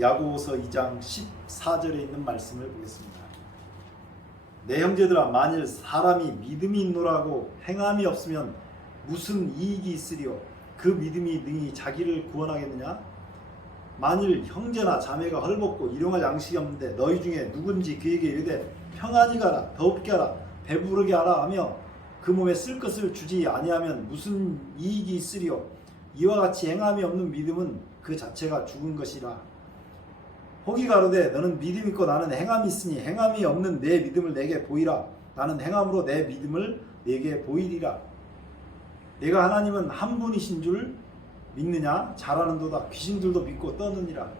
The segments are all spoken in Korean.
야고보서 2장 14절에 있는 말씀을 보겠습니다. 내 형제들아, 만일 사람이 믿음이 있노라고 행함이 없으면 무슨 이익이 있으리요? 그 믿음이 능히 자기를 구원하겠느냐? 만일 형제나 자매가 헐벗고 일용할 양식이 없는데 너희 중에 누군지 그에게 이르되 평안히 가라, 더웁게 하라, 배부르게 하라 하며 그 몸에 쓸 것을 주지 아니하면 무슨 이익이 있으리요? 이와 같이 행함이 없는 믿음은 그 자체가 죽은 것이라. 혹이 가로되 너는 믿음이 있고 나는 행함이 있으니 행함이 없는 내 믿음을 내게 보이라. 나는 행함으로 내 믿음을 내게 보이리라. 내가 하나님은 한 분이신 줄 믿느냐? 잘하는도다. 귀신들도 믿고 떠느니라.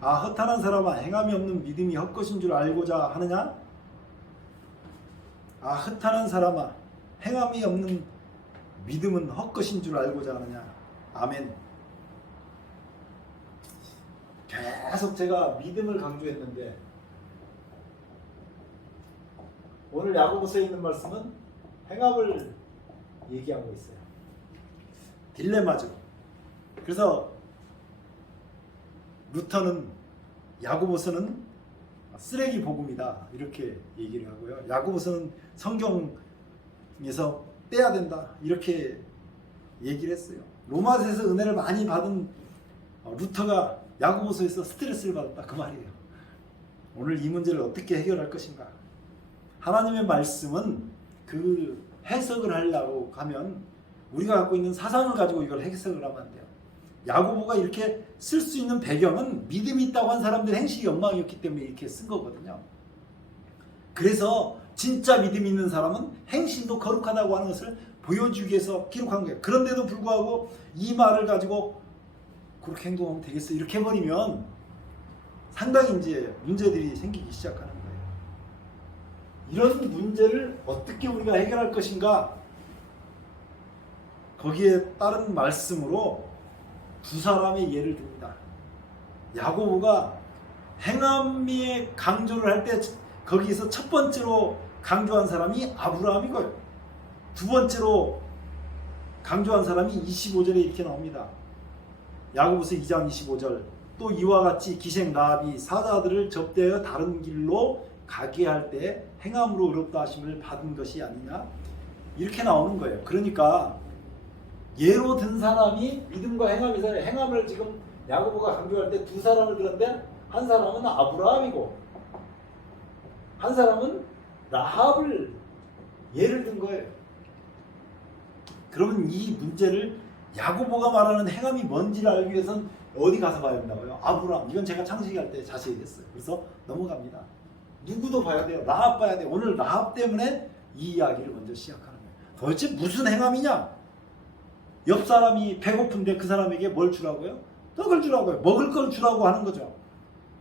아, 허탄한 사람아, 행함이 없는 믿음이 헛것인 줄 알고자 하느냐? 아, 허탄한 사람아, 행함이 없는 믿음은 헛것인 줄 알고자 하느냐? 아멘. 계속 제가 믿음을 강조했는데 오늘 야고보서에 있는 말씀은 행함을 얘기하고 있어요. 딜레마죠. 그래서 루터는 야고보서는 쓰레기 복음이다 이렇게 얘기를 하고요. 야고보서는 성경에서 빼야 된다 이렇게 얘기를 했어요. 로마서에서 은혜를 많이 받은 루터가 야고보서에서 스트레스를 받았다 그 말이에요. 오늘 이 문제를 어떻게 해결할 것인가? 하나님의 말씀은 그 해석을 하려고 하면 우리가 갖고 있는 사상을 가지고 이걸 해석을 하면 안 돼요. 야고보가 이렇게 쓸 수 있는 배경은 믿음이 있다고 한 사람들의 행실이 엉망이었기 때문에 이렇게 쓴 거거든요. 그래서 진짜 믿음이 있는 사람은 행실도 거룩하다고 하는 것을 보여주기 위해서 기록한 거예요. 그런데도 불구하고 이 말을 가지고 그렇게 행동하면 되겠어 이렇게 해버리면 상당히 이제 문제들이 생기기 시작하는 거예요. 이런 문제를 어떻게 우리가 해결할 것인가? 거기에 따른 말씀으로 두 사람의 예를 듭니다. 야고보가 행함의 강조를 할 때 거기에서 첫 번째로 강조한 사람이 아브라함이고요. 두 번째로 강조한 사람이 25절에 이렇게 나옵니다. 야고보서 2장 25절. 또 이와 같이 기생 라합이 사자들을 접대하여 다른 길로 가게 할 때 행함으로 의롭다 하심을 받은 것이 아니냐? 이렇게 나오는 거예요. 그러니까 예로 든 사람이 믿음과 행함이 사이에 행함을 지금 야고보가 강조할 때 두 사람을 들었는데 한 사람은 아브라함이고 한 사람은 라합을 예를 든 거예요. 그러면 이 문제를 야고보가 말하는 행함이 뭔지를 알기 위해서는 어디 가서 봐야 된다고요? 아브라함. 이건 제가 창세기 할 때 자세히 했어요. 그래서 넘어갑니다. 누구도 봐야 돼요. 라합 봐야 돼요. 오늘 라합 때문에 이 이야기를 먼저 시작하는 거예요. 도대체 무슨 행함이냐? 옆 사람이 배고픈데 그 사람에게 뭘 주라고요? 떡을 주라고요. 먹을 걸 주라고 하는 거죠.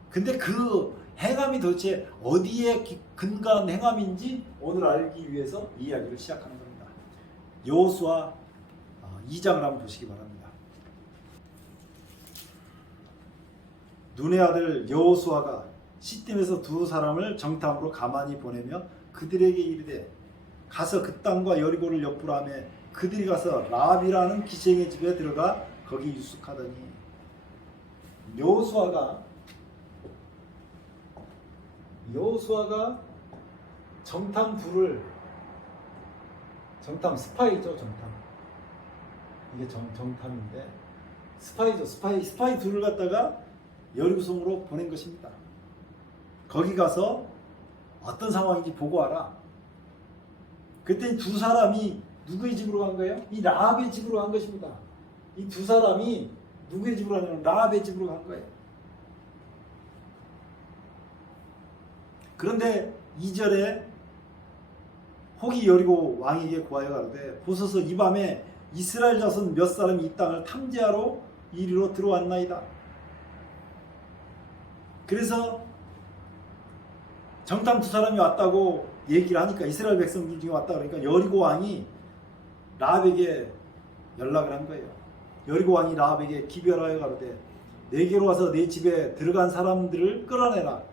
근데 그 행함이 도대체 어디에 근거한 행함인지 오늘 알기 위해서 이 이야기를 시작하는 겁니다. 여호수아 2장을 한번 보시기 바랍니다. 눈의 아들 여호수아가 시딤에서 두 사람을 정탐으로 가만히 보내며 그들에게 이르되 가서 그 땅과 여리고를 엿보라 하며 그들이 가서 라합이라는 기생의 집에 들어가 거기 유숙하더니 여호수아가 정탐 스파이죠. 정탐 이게 정탐인데 스파이죠. 스파이 둘을 갖다가 여리고성으로 보낸 것입니다. 거기 가서 어떤 상황인지 보고 와라. 그때 두 사람이 누구의 집으로 간 거예요? 이 라합의 집으로 간 것입니다. 이 두 사람이 누구의 집으로 가냐면 라합의 집으로 간 거예요. 그런데 2절에 혹이 여리고 왕에게 구하여 가로되 보소서 이 밤에 이스라엘 자손 몇 사람이 이 땅을 탐지하러 이리로 들어왔나이다. 그래서 정탐 두 사람이 왔다고 얘기를 하니까 이스라엘 백성들 중에 왔다 그러니까 여리고 왕이 라합에게 연락을 한 거예요. 여리고 왕이 라합에게 기별하여 가로되 내게로 와서 내 집에 들어간 사람들을 끌어내라.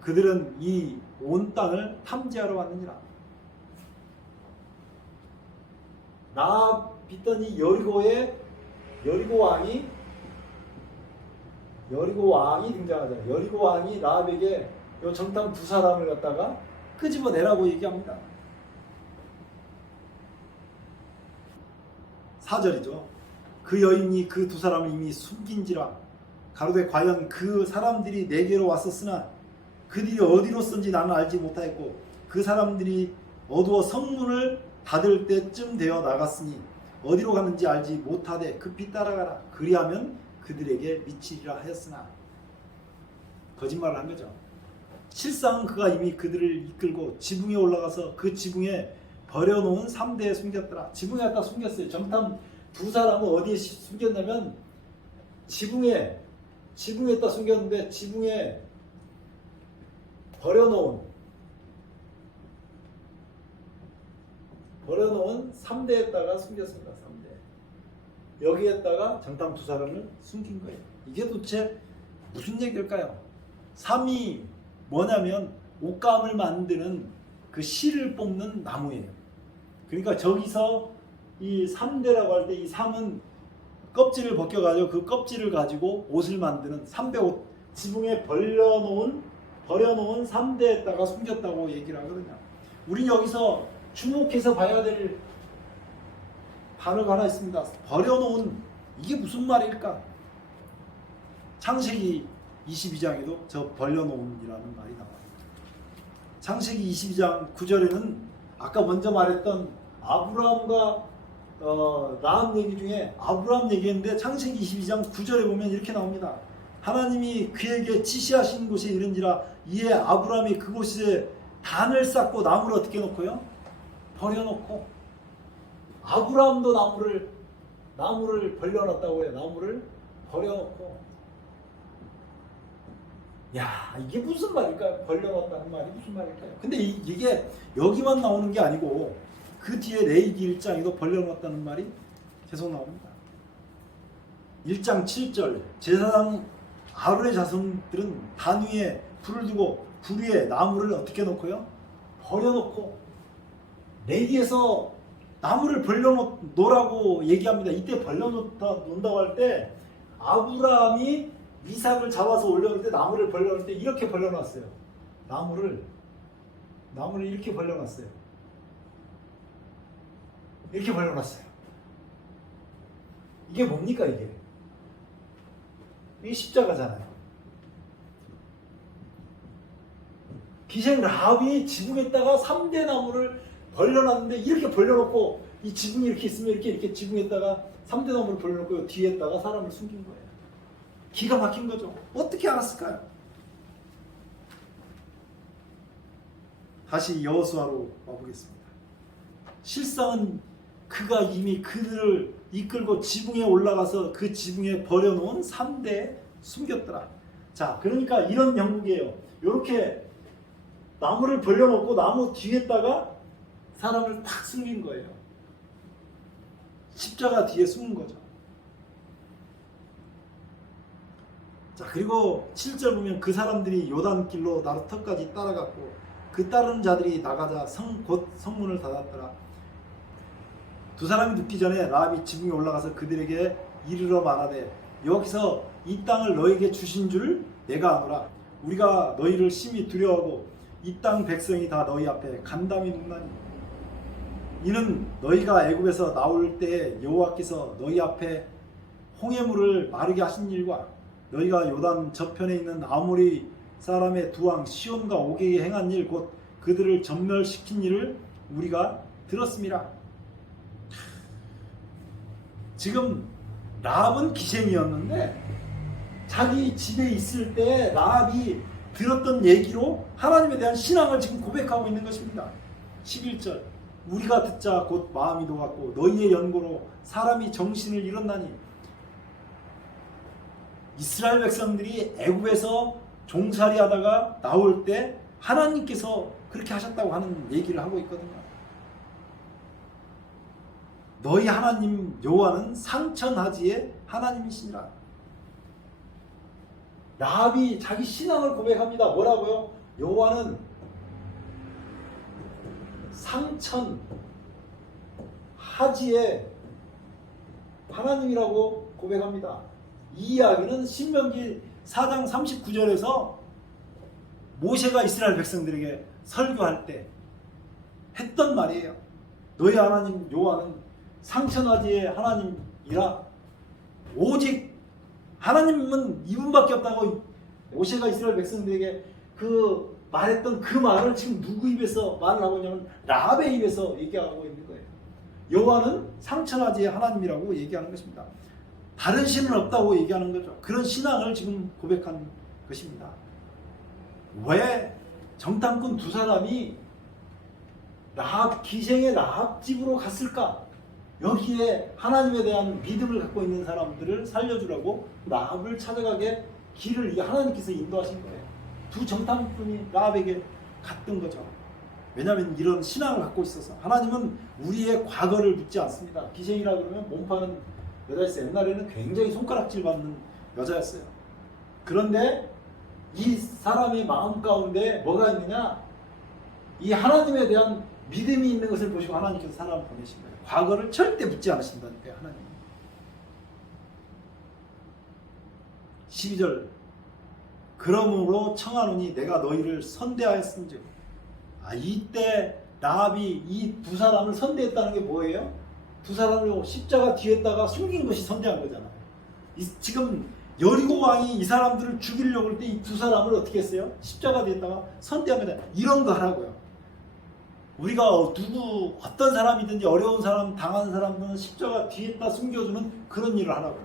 그들은 이 온 땅을 탐지하러 왔느니라. 라합 있던 이 여리고 왕이 여리고 왕이 등장하잖아요. 여리고 왕이 라합에게 요 정탐 두 사람을 갖다가 끄집어내라고 얘기합니다. 4절이죠. 그 여인이 그 두 사람을 이미 숨긴지라 가로되 과연 그 사람들이 내게로 왔었으나 그들이 어디로 쓴지 나는 알지 못하였고 그 사람들이 어두워 성문을 닫을 때쯤 되어 나갔으니 어디로 가는지 알지 못하되 급히 따라가라. 그리하면 그들에게 미치리라 하였으나 거짓말을 한 거죠. 실상은 그가 이미 그들을 이끌고 지붕에 올라가서 그 지붕에 버려놓은 3대에 숨겼더라. 지붕에 갖다 숨겼어요. 정탐 두 사람은 어디에 숨겼냐면 지붕에다 숨겼는데 지붕에 버려놓은 3대에다가 숨겼습니다. 3대. 여기에다가 정탐 두 사람을 숨긴 거예요. 이게 도대체 무슨 얘기일까요? 3이 뭐냐면 옷감을 만드는 그 실을 뽑는 나무예요. 그러니까 저기서 이 3대라고 할 때 이 3은 껍질을 벗겨가지고 그 껍질을 가지고 옷을 만드는 3대 옷, 지붕에 버려놓은 3대에다가 숨겼다고 얘기를 하거든요. 우린 여기서 주목해서 봐야 될 단어가 하나 있습니다. 버려놓은, 이게 무슨 말일까? 창세기 22장에도 저 벌려놓은이라는 말이 나와요. 창세기 22장 9절에는 아까 먼저 말했던 아브라함과 라합 얘기 중에 아브라함 얘기했는데 창세기 22장 9절에 보면 이렇게 나옵니다. 하나님이 그에게 지시하신 곳에 이른지라 이에 아브라함이 그곳에 단을 쌓고 나무를 어떻게 놓고요? 버려놓고. 아브라함도 나무를 벌려놨다고 해요. 나무를 버려놓고. 야, 이게 무슨 말일까요? 벌려놨다는 말이 무슨 말일까요? 근데 이게 여기만 나오는 게 아니고 그 뒤에 레위기 1장에도 벌려놨다는 말이 계속 나옵니다. 1장 7절 제사장 아론의 자손들은 단 위에 불을 두고 불 위에 나무를 어떻게 놓고요? 버려놓고. 레위기에서 나무를 벌려놓으라고 얘기합니다. 이때 벌려놓는다고 할 때 아브라함이 이삭을 잡아서 올려놓을 때 나무를 벌려놓을 때 이렇게 벌려놨어요. 나무를 이렇게 벌려놨어요. 이렇게 벌려놨어요. 이게 뭡니까 이게? 이게 십자가잖아요. 기생 라합이 지붕에다가 3대 나무를 벌려놨는데 이렇게 벌려놓고 이 지붕이 이렇게 있으면 이렇게 지붕에다가 3대 나무를 벌려놓고 뒤에다가 사람을 숨긴 거예요. 기가 막힌 거죠. 어떻게 알았을까요? 다시 여호수아로 와보겠습니다. 실상은 그가 이미 그들을 이끌고 지붕에 올라가서 그 지붕에 버려놓은 3대에 숨겼더라. 자, 그러니까 이런 형국이에요. 이렇게 나무를 벌려놓고 나무 뒤에다가 사람을 탁 숨긴 거예요. 십자가 뒤에 숨은 거죠. 자, 그리고 7절 보면 그 사람들이 요단길로 나루터까지 따라갔고 그 따르는 자들이 나가자 곧 성문을 닫았더라. 두 사람이 눕기 전에 라합이 지붕에 올라가서 그들에게 이르러 말하되 여기서 이 땅을 너에게 주신 줄 내가 아노라. 우리가 너희를 심히 두려워하고 이 땅 백성이 다 너희 앞에 간담이 눕나니 이는 너희가 애굽에서 나올 때에 여호와께서 너희 앞에 홍해물을 마르게 하신 일과 너희가 요단 저편에 있는 아모리 사람의 두 왕 시온과 오게에 행한 일 곧 그들을 전멸시킨 일을 우리가 들었음이라. 지금 라합은 기생이었는데 자기 집에 있을 때 라합이 들었던 얘기로 하나님에 대한 신앙을 지금 고백하고 있는 것입니다. 11절 우리가 듣자 곧 마음이 녹았고 너희의 연고로 사람이 정신을 잃었나니. 이스라엘 백성들이 애굽에서 종살이 하다가 나올 때 하나님께서 그렇게 하셨다고 하는 얘기를 하고 있거든요. 너희 하나님 여호와는 상천하지의 하나님이시니라. 라합이 자기 신앙을 고백합니다. 뭐라고요? 여호와는 상천하지의 하나님이라고 고백합니다. 이 이야기는 신명기 4장 39절에서 모세가 이스라엘 백성들에게 설교할 때 했던 말이에요. 너희 하나님 여호와는 상천하지의 하나님이라. 오직 하나님은 이분밖에 없다고 모세가 이스라엘 백성들에게 그 말했던 그 말을 지금 누구 입에서 말을 하고 있냐면 라합의 입에서 얘기하고 있는 거예요. 여호와는 상천하지의 하나님이라고 얘기하는 것입니다. 다른 신은 없다고 얘기하는 거죠. 그런 신앙을 지금 고백한 것입니다. 왜 정탐꾼 두 사람이 라합 기생의 라합 집으로 갔을까? 여기에 하나님에 대한 믿음을 갖고 있는 사람들을 살려주라고 라합을 찾아가게 길을 하나님께서 인도하신 거예요. 두 정탐꾼이 라합에게 갔던 거죠. 왜냐하면 이런 신앙을 갖고 있어서 하나님은 우리의 과거를 묻지 않습니다. 기생이라 그러면 몸파는 여자였어요. 옛날에는 굉장히 손가락질 받는 여자였어요. 그런데 이 사람의 마음 가운데 뭐가 있느냐? 이 하나님에 대한 믿음이 있는 것을 보시고 하나님께서 사람을 보내신 거예요. 과거를 절대 묻지 않으신다니까요. 하나님. 12절 그러므로 청하노니 내가 너희를 선대하였음즉. 이때 라합이 이 두 사람을 선대했다는 게 뭐예요? 두 사람을 십자가 뒤에다가 숨긴 것이 선대한 거잖아요. 지금 여리고 왕이 이 사람들을 죽이려고 할 때 이 두 사람을 어떻게 했어요? 십자가 뒤에다가 선대한 거잖아요. 이런 거 하라고요. 우리가 어떤 사람이든지 어려운 사람, 당한 사람들은 십자가 뒤에다 숨겨주는 그런 일을 하라고요.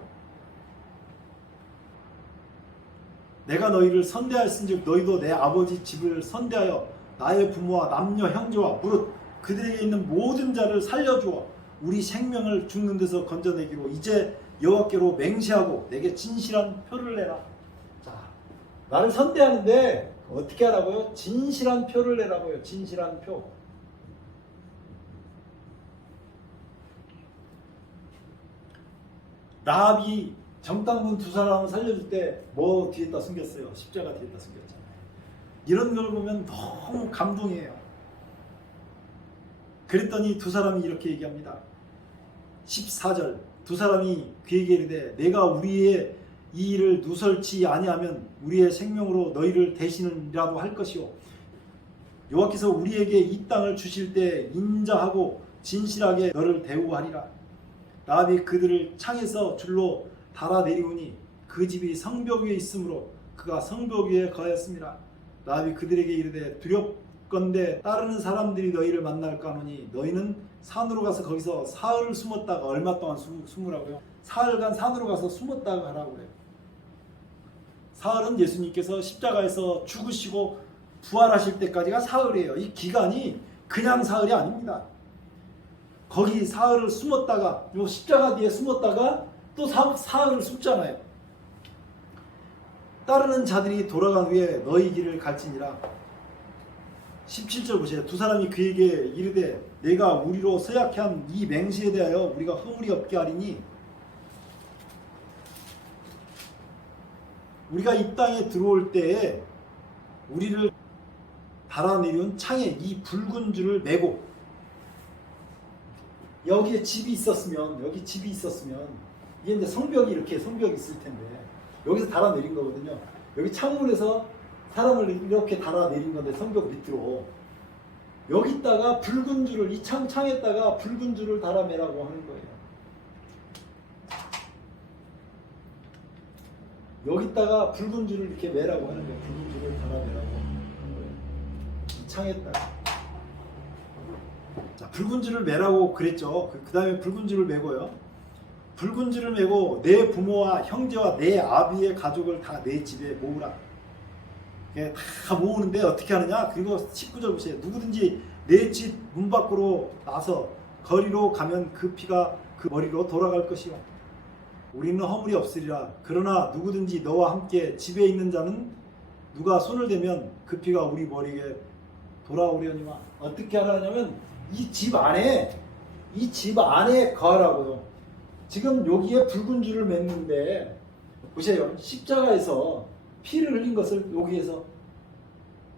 내가 너희를 선대하였은즉 너희도 내 아버지 집을 선대하여 나의 부모와 남녀 형제와 무릇 그들에게 있는 모든 자를 살려주어 우리 생명을 죽는 데서 건져내기로 이제 여호와께로 맹세하고 내게 진실한 표를 내라. 자, 나를 선대하는데 어떻게 하라고요? 진실한 표를 내라고요. 진실한 표. 라합이 정탐꾼 두 사람을 살려줄 때 뭐 뒤에다 숨겼어요? 십자가 뒤에다 숨겼잖아요. 이런 걸 보면 너무 감동이에요. 그랬더니 두 사람이 이렇게 얘기합니다. 14절 두 사람이 그에게 이르되 내가 우리의 이 일을 누설치 아니하면 우리의 생명으로 너희를 대신이라도 할 것이요 여호와께서 우리에게 이 땅을 주실 때 인자하고 진실하게 너를 대우하리라. 라합이 그들을 창에서 줄로 달아내리우니 그 집이 성벽 위에 있으므로 그가 성벽 위에 거하였습니다. 라합이 그들에게 이르되 두렵건대 따르는 사람들이 너희를 만날까 하노니 너희는 산으로 가서 거기서 사흘 숨었다가 얼마 동안 숨으라고요? 사흘간 산으로 가서 숨었다가 하라고 그래요. 사흘은 예수님께서 십자가에서 죽으시고 부활하실 때까지가 사흘이에요. 이 기간이 그냥 사흘이 아닙니다. 거기 사흘을 숨었다가 요 십자가 뒤에 숨었다가 또 사흘을 숨잖아요. 따르는 자들이 돌아간 후에 너희 길을 갈지니라. 17절 보세요. 두 사람이 그에게 이르되 내가 우리로 서약해 한 이 맹세에 대하여 우리가 허물이 없게 하리니 우리가 이 땅에 들어올 때에 우리를 달아내려온 창에 이 붉은 줄을 메고 여기에 집이 있었으면 이게 이제 성벽이 이렇게 성벽이 있을 텐데 여기서 달아내린 거거든요. 여기 창문에서 사람을 이렇게 달아내린 건데 성벽 밑으로 여기다가 붉은 줄을 이 창에다가 붉은 줄을 달아매라고 하는 거예요. 여기다가 붉은 줄을 이렇게 매라고 하는 거예요. 붉은 줄을 달아매라고 하는 거예요. 이 창에다가. 자, 붉은 줄을 매라고 그랬죠. 그 다음에 붉은 줄을 매고요. 붉은 줄을 매고 내 부모와 형제와 내 아비의 가족을 다 내 집에 모으라. 다 모으는데 어떻게 하느냐? 그리고 19절 보세요. 누구든지 내 집 문 밖으로 나서 거리로 가면 그 피가 그 머리로 돌아갈 것이요. 우리는 허물이 없으리라. 그러나 누구든지 너와 함께 집에 있는 자는 누가 손을 대면 그 피가 우리 머리에 돌아오려니와. 어떻게 하라냐면 이 집 안에 거하라고요. 지금 여기에 붉은 줄을 맸는데 보세요. 십자가에서 피를 흘린 것을 여기에서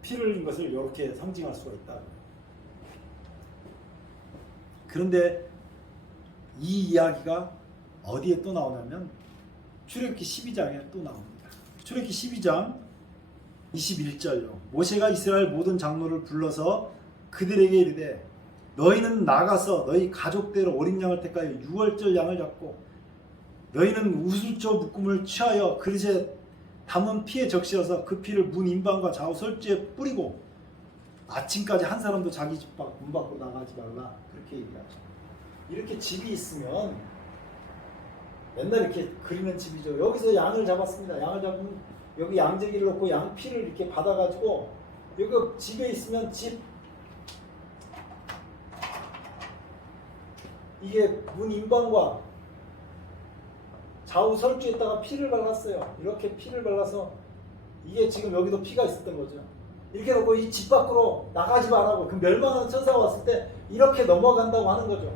피를 흘린 것을 이렇게 상징할 수가 있다. 그런데 이 이야기가 어디에 또 나오냐면 출애굽기 12장에 또 나옵니다. 출애굽기 12장 21절요. 모세가 이스라엘 모든 장로를 불러서 그들에게 이르되 너희는 나가서 너희 가족대로 어린 양을 택하여 유월절 양을 잡고 너희는 우슬조 묶음을 취하여 그릇에 담은 피에 적시어서 그 피를 문 인방과 좌우 설주에 뿌리고 아침까지 한 사람도 자기 집 문 밖으로 나가지 말라. 그렇게 얘기하죠. 이렇게 집이 있으면 맨날 이렇게 그리는 집이죠. 여기서 양을 잡았습니다. 양을 잡으면 여기 양재기를 놓고 양 피를 이렇게 받아가지고 여기 집에 있으면 집 이게 문 인방과 좌우 설주에다가 피를 발랐어요. 이렇게 피를 발라서 이게 지금 여기도 피가 있었던 거죠. 이렇게 놓고 이 집 밖으로 나가지 말라고 그 멸망하는 천사가 왔을 때 이렇게 넘어간다고 하는 거죠.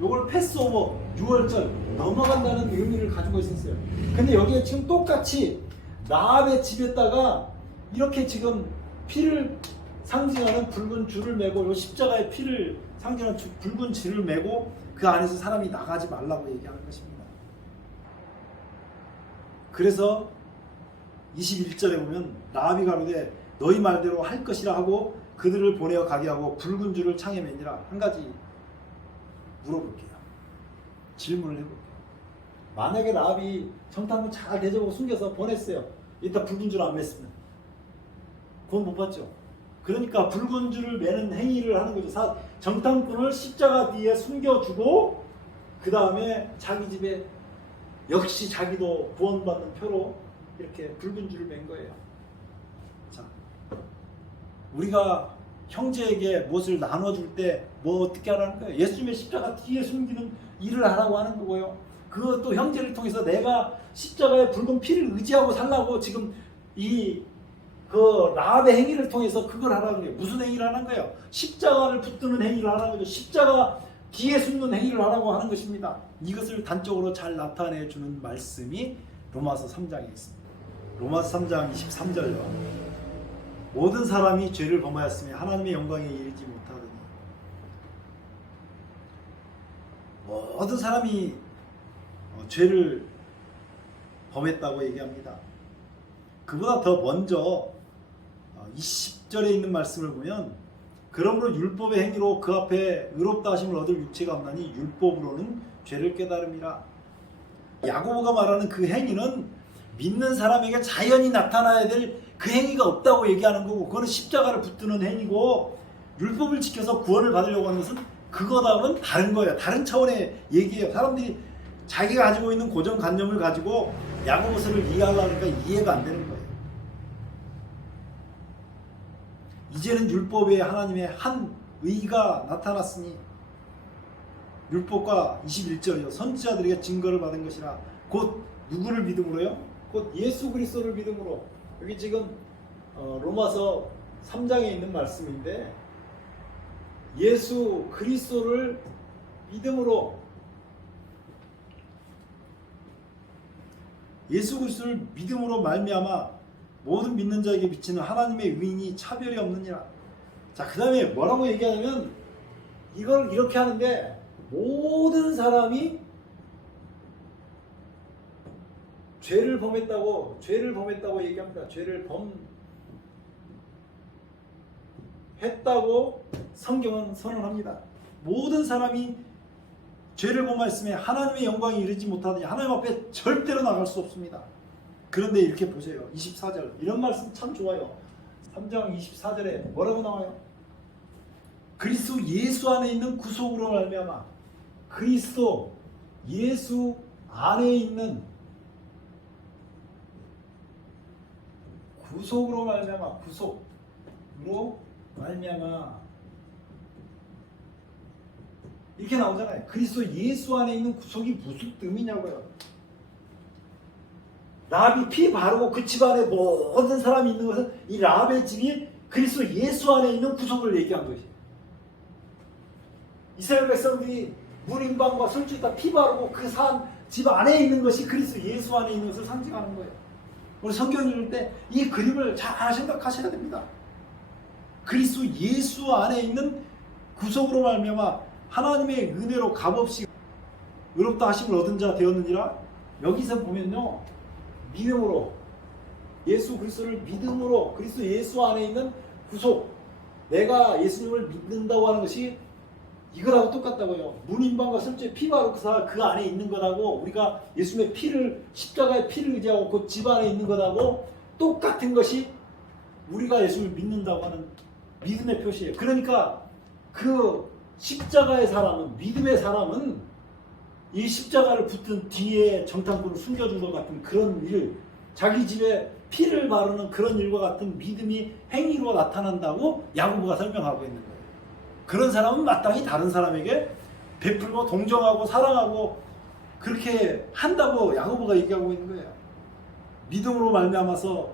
요걸 패스오버 6월절 넘어간다는 의미를 가지고 있었어요. 근데 여기에 지금 똑같이 라합의 집에다가 이렇게 지금 피를 상징하는 붉은 줄을 메고 요 십자가의 피를 상징하는 붉은 줄을 메고 그 안에서 사람이 나가지 말라고 얘기하는 것입니다. 그래서 21절에 보면 라합이 가로되 너희 말대로 할 것이라 하고 그들을 보내어 가게 하고 붉은 줄을 창에 매니라. 한 가지 물어볼게요. 질문을 해볼게요. 만약에 라합이 정탐을 잘 대접하고 숨겨서 보냈어요. 이따 붉은 줄 안 맸으면 그건 못 봤죠. 그러니까 붉은 줄을 매는 행위를 하는 거죠. 정탐꾼을 십자가 뒤에 숨겨주고 그 다음에 자기 집에 역시 자기도 구원받는 표로 이렇게 붉은 줄을 맨 거예요. 자, 우리가 형제에게 무엇을 나눠줄 때 뭐 어떻게 하라는 거예요? 예수님의 십자가 뒤에 숨기는 일을 하라고 하는 거고요. 그것도 형제를 통해서 내가 십자가의 붉은 피를 의지하고 살라고 지금 그 라합의 행위를 통해서 그걸 하라는 거예요. 무슨 행위를 하는 거예요? 십자가를 붙드는 행위를 하라는 거죠. 십자가 뒤에 숨는 행위를 하라고 하는 것입니다. 이것을 단적으로 잘 나타내 주는 말씀이 로마서 3장에 있습니다. 로마서 3장 23절로 모든 사람이 죄를 범하였으며 하나님의 영광에 이르지 못하더니 모든 사람이 죄를 범했다고 얘기합니다. 그보다 더 먼저 20절에 있는 말씀을 보면 그러므로 율법의 행위로 그 앞에 의롭다 하심을 얻을 육체가 없나니 율법으로는 죄를 깨달음이라. 야고보가 말하는 그 행위는 믿는 사람에게 자연히 나타나야 될 그 행위가 없다고 얘기하는 거고 그거는 십자가를 붙드는 행위고 율법을 지켜서 구원을 받으려고 하는 것은 그거다면 다른 거예요. 다른 차원의 얘기예요. 사람들이 자기가 가지고 있는 고정관념을 가지고 야고보서를 이해하려니까 이해가 안 되는 거예요. 이제는 율법에 하나님의 한 의가 나타났으니 율법과 21절이요 선지자들에게 증거를 받은 것이라 곧 누구를 믿음으로요? 곧 예수 그리스도를 믿음으로. 여기 지금 로마서 3장에 있는 말씀인데 예수 그리스도를 믿음으로 예수 그리스도를 믿음으로 말미암아 모든 믿는 자에게 비치는 하나님의 의인이 차별이 없느니라. 자, 그 다음에 뭐라고 얘기하냐면 이걸 이렇게 하는데 모든 사람이 죄를 범했다고 얘기합니다. 죄를 범했다고 성경은 선언합니다. 모든 사람이 죄를 범하였으며 하나님의 영광에 이르지 못하더니 하나님 앞에 절대로 나갈 수 없습니다. 그런데 이렇게 보세요. 24절 이런 말씀 참 좋아요. 3장 24절에 뭐라고 나와요? 그리스도 예수 안에 있는 구속으로 말미암아 그리스도 예수 안에 있는 구속으로 말미암아 구속으로 말미암아 이렇게 나오잖아요. 그리스도 예수 안에 있는 구속이 무슨 의미냐고요. 라합이 피 바르고 그 집안에 모든 사람이 있는 것은 이 라합의 집이 그리스도 예수 안에 있는 구속을 얘기한 것이에요. 이스라엘 백성들이 문인방과 설주에다 피 바르고 그 산 집 안에 있는 것이 그리스도 예수 안에 있는 것을 상징하는 거예요. 우리 성경 읽을 때 이 그림을 잘 생각하셔야 됩니다. 그리스도 예수 안에 있는 구속으로 말미암아 하나님의 은혜로 값없이 의롭다 하심을 얻은 자 되었느니라. 여기서 보면요 믿음으로 예수 그리스도를 믿음으로 그리스도 예수 안에 있는 구속, 내가 예수님을 믿는다고 하는 것이 이거라고 똑같다고요. 문인방과 설주의 피가 그 안에 있는 거라고, 우리가 예수님의 피를, 십자가의 피를 의지하고 그 집 안에 있는 거라고 똑같은 것이 우리가 예수를 믿는다고 하는 믿음의 표시예요. 그러니까 그 십자가의 사람은, 믿음의 사람은 이 십자가를 붙든 뒤에 정탐꾼을 숨겨준 것 같은 그런 일, 자기 집에 피를 바르는 그런 일과 같은 믿음이 행위로 나타난다고 야고보가 설명하고 있는 거예요. 그런 사람은 마땅히 다른 사람에게 베풀고 동정하고 사랑하고 그렇게 한다고 야고보가 얘기하고 있는 거예요. 믿음으로 말미암아서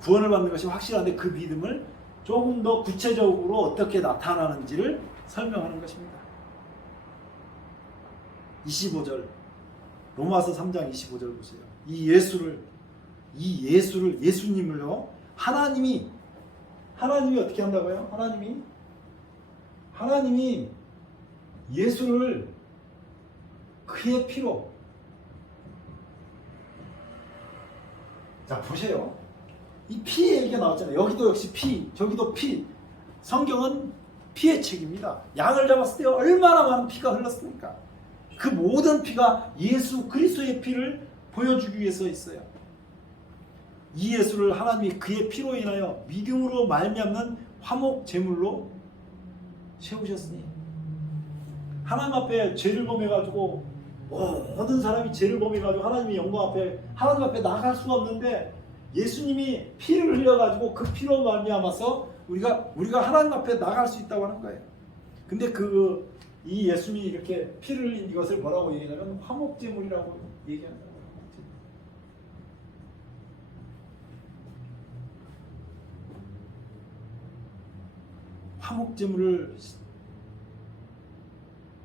구원을 받는 것이 확실한데, 그 믿음을 조금 더 구체적으로 어떻게 나타나는지를 설명하는 것입니다. 25절, 로마서 3장 25절 보세요. 이 예수를, 예수님을요, 하나님이 어떻게 한다고요? 하나님이 예수를 그의 피로, 자 보세요. 이 피의 얘기가 나왔잖아요. 여기도 역시 피, 저기도 피. 성경은 피의 책입니다. 양을 잡았을 때 얼마나 많은 피가 흘렀습니까? 그 모든 피가 예수 그리스도의 피를 보여주기 위해서 있어요. 이 예수를 하나님이 그의 피로 인하여 믿음으로 말미암는 화목 제물로 세우셨으니, 하나님 앞에 죄를 범해가지고 모든 사람이 죄를 범해가지고 하나님의 영광 앞에, 하나님 앞에 나갈 수가 없는데, 예수님이 피를 흘려가지고 그 피로 말미암아서 우리가 하나님 앞에 나갈 수 있다고 하는 거예요. 근데 이 예수님이 이렇게 피를 흘린 이것을 뭐라고 얘기하냐면 화목제물이라고 얘기한다. 화목제물을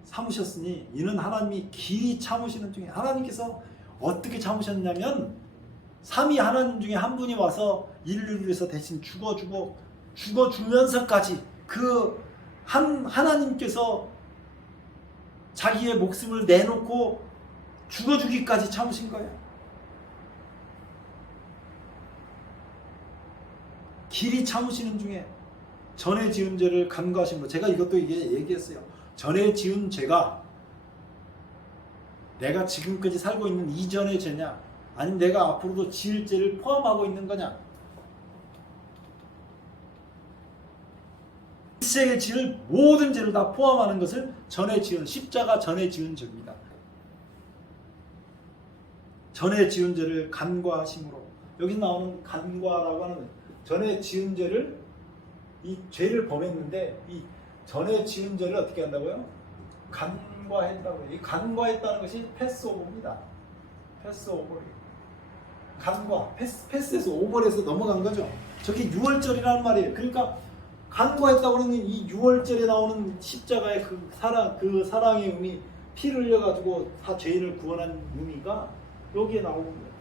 삼으셨으니 이는 하나님이 길이 참으시는 중에, 하나님께서 어떻게 참으셨냐면 삼위 하나님 중에 한 분이 와서 인류를 위해서 대신 죽어주면서까지 그 하나님께서 자기의 목숨을 내놓고 죽어주기까지 참으신 거예요. 길이 참으시는 중에 전에 지은 죄를 간과하심으로, 제가 이것도 얘기했어요. 전에 지은 죄가 내가 지금까지 살고 있는 이전의 죄냐, 아니면 내가 앞으로도 지을 죄를 포함하고 있는 거냐. 이 세상에 지을 모든 죄를 다 포함하는 것을 전에 지은, 십자가 전에 지은 죄입니다. 전에 지은 죄를 간과하심으로, 여기 나오는 간과라고 하는 전에 지은 죄를, 이 죄를 범했는데 이 전에 지은 죄를 어떻게 한다고요? 간과했다고요. 이 간과했다는 것이 패스오버입니다. 패스오버. 간과, 패스에서 오버에서 넘어간 거죠. 저게 유월절이라는 말이에요. 그러니까 간과했다고 하는 이 유월절에 나오는 십자가의 그 사랑의 의미, 피를 흘려가지고 죄인을 구원한 의미가 여기에 나오는 거예요.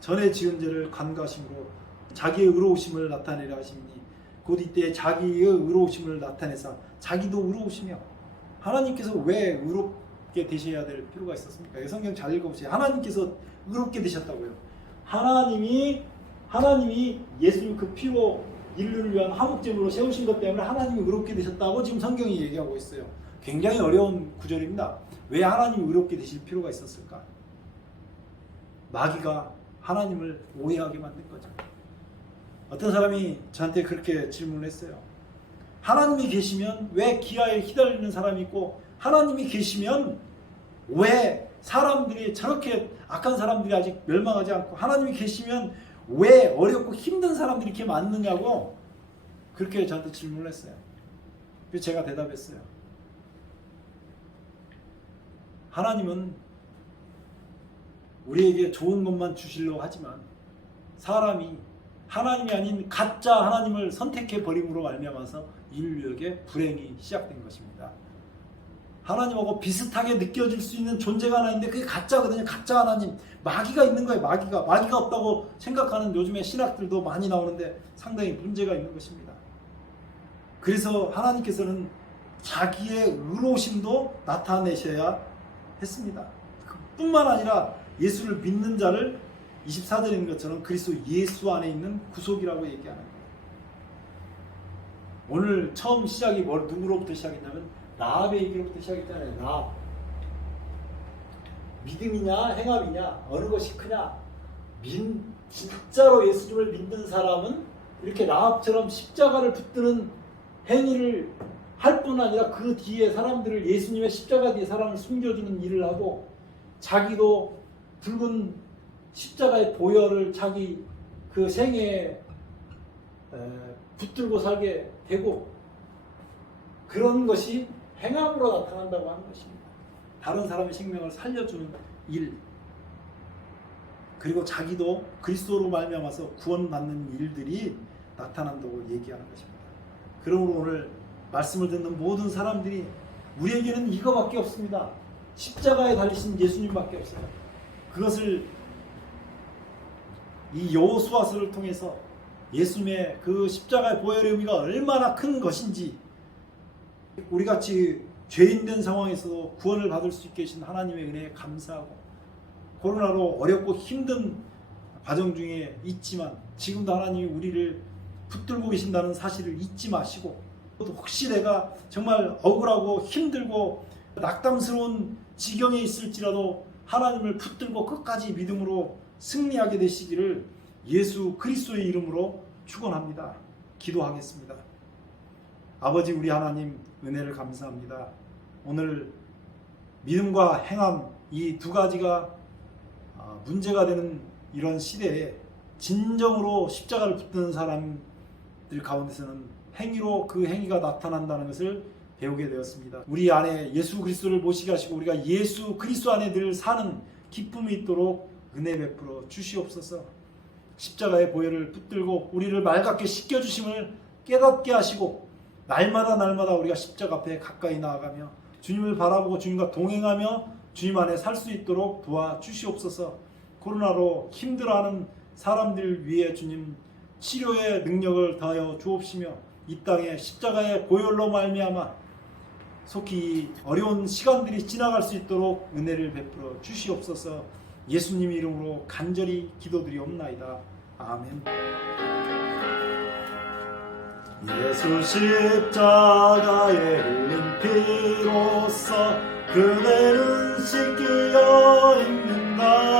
전에 지은 죄를 간과하심으로 자기의 의로우심을 나타내려 하시니, 곧 이때 자기의 의로우심을 나타내사 자기도 의로우시며. 하나님께서 왜 의롭게 되셔야 될 필요가 있었습니까? 성경 잘 읽어보세요. 하나님께서 의롭게 되셨다고요. 하나님이 예수님 그 피로 인류를 위한 화목제물로 세우신 것 때문에 하나님이 의롭게 되셨다고 지금 성경이 얘기하고 있어요. 굉장히 어려운 구절입니다. 왜 하나님이 의롭게 되실 필요가 있었을까? 마귀가 하나님을 오해하게 만든 거죠. 어떤 사람이 저한테 그렇게 질문을 했어요. 하나님이 계시면 왜 기아에 휘달리는 사람이 있고, 하나님이 계시면 왜 사람들이 저렇게 악한 사람들이 아직 멸망하지 않고, 하나님이 계시면 왜 어렵고 힘든 사람들이 이렇게 많느냐고 그렇게 저한테 질문을 했어요. 그래서 제가 대답했어요. 하나님은 우리에게 좋은 것만 주시려고 하지만 사람이 하나님이 아닌 가짜 하나님을 선택해 버림으로 말미암아서 인류에게 불행이 시작된 것입니다. 하나님하고 비슷하게 느껴질 수 있는 존재가 하나 있는데 그게 가짜거든요. 가짜 하나님, 마귀가 있는 거예요. 마귀가 없다고 생각하는 요즘에 신학들도 많이 나오는데 상당히 문제가 있는 것입니다. 그래서 하나님께서는 자기의 의로우심도 나타내셔야 했습니다. 뿐만 아니라 예수를 믿는 자를 24절에 있는 것처럼 그리스도 예수 안에 있는 구속이라고 얘기하는 거예요. 오늘 처음 시작이 누구로부터 시작했냐면 라합의 얘기로부터 시작했잖아요. 라합. 믿음이냐 행함이냐 어느 것이 크냐. 진짜로 예수님을 믿는 사람은 이렇게 라합처럼 십자가를 붙드는 행위를 할 뿐 아니라 그 뒤에 사람들을 예수님의 십자가 뒤에 사람을 숨겨주는 일을 하고 자기도 붉은 십자가의 보혈을 자기 그 생애에 붙들고 살게 되고 그런 것이 행함으로 나타난다고 하는 것입니다. 다른 사람의 생명을 살려주는 일 그리고 자기도 그리스도로 말미암아서 구원받는 일들이 나타난다고 얘기하는 것입니다. 그러므로 오늘 말씀을 듣는 모든 사람들이 우리에게는 이거밖에 없습니다. 십자가에 달리신 예수님밖에 없어요. 그것을 이 여호수아서를 통해서 예수님의 그 십자가의 보혈의 의미가 얼마나 큰 것인지 우리같이 죄인된 상황에서도 구원을 받을 수 있게 하신 하나님의 은혜에 감사하고 코로나로 어렵고 힘든 과정 중에 있지만 지금도 하나님이 우리를 붙들고 계신다는 사실을 잊지 마시고 혹시 내가 정말 억울하고 힘들고 낙담스러운 지경에 있을지라도 하나님을 붙들고 끝까지 믿음으로 승리하게 되시기를 예수 그리스도의 이름으로 축원합니다. 기도하겠습니다. 아버지 우리 하나님 은혜를 감사합니다. 오늘 믿음과 행함 이 두 가지가 문제가 되는 이런 시대에 진정으로 십자가를 붙드는 사람들 가운데서는 행위로 그 행위가 나타난다는 것을 배우게 되었습니다. 우리 안에 예수 그리스도를 모시게 하시고 우리가 예수 그리스도 안에 늘 사는 기쁨이 있도록 은혜 베풀어 주시옵소서. 십자가의 보혈을 붙들고 우리를 맑게 씻겨주심을 깨닫게 하시고 날마다 우리가 십자가 앞에 가까이 나아가며 주님을 바라보고 주님과 동행하며 주님 안에 살 수 있도록 도와주시옵소서. 코로나로 힘들어하는 사람들 위해 주님 치료의 능력을 더하여 주옵시며 이 땅에 십자가의 보혈로 말미암아 속히 어려운 시간들이 지나갈 수 있도록 은혜를 베풀어 주시옵소서. 예수님 이름으로 간절히 기도드리옵나이다. 아멘. 예수 십자가에 흘린 피로써 그대는 씻기어 있는가.